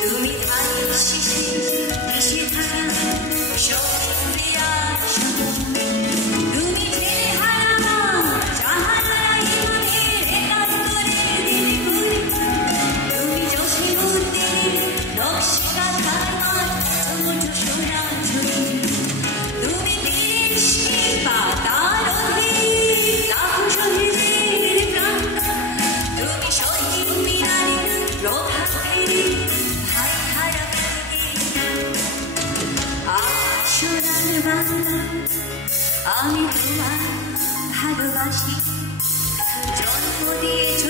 তুমি ধানের শীষে মিশে থাকা শক্তি আসো তুমি ছেড়ে হারানো চাহারাই মনের একাত্তরের দিনগুলি তুমি জসীমউদ্দিনের নকশা কাঁথার ছোট সোনা ঝুলি তুমি দেশকে পাতার অধীর লাখো শহীদের প্রাণ তুমি শহীদ মিনারের প্রভাতের ভাই হারা সোনার বাংলা আমি তোমায় ভালোবাসি জন্ম দিয়েছ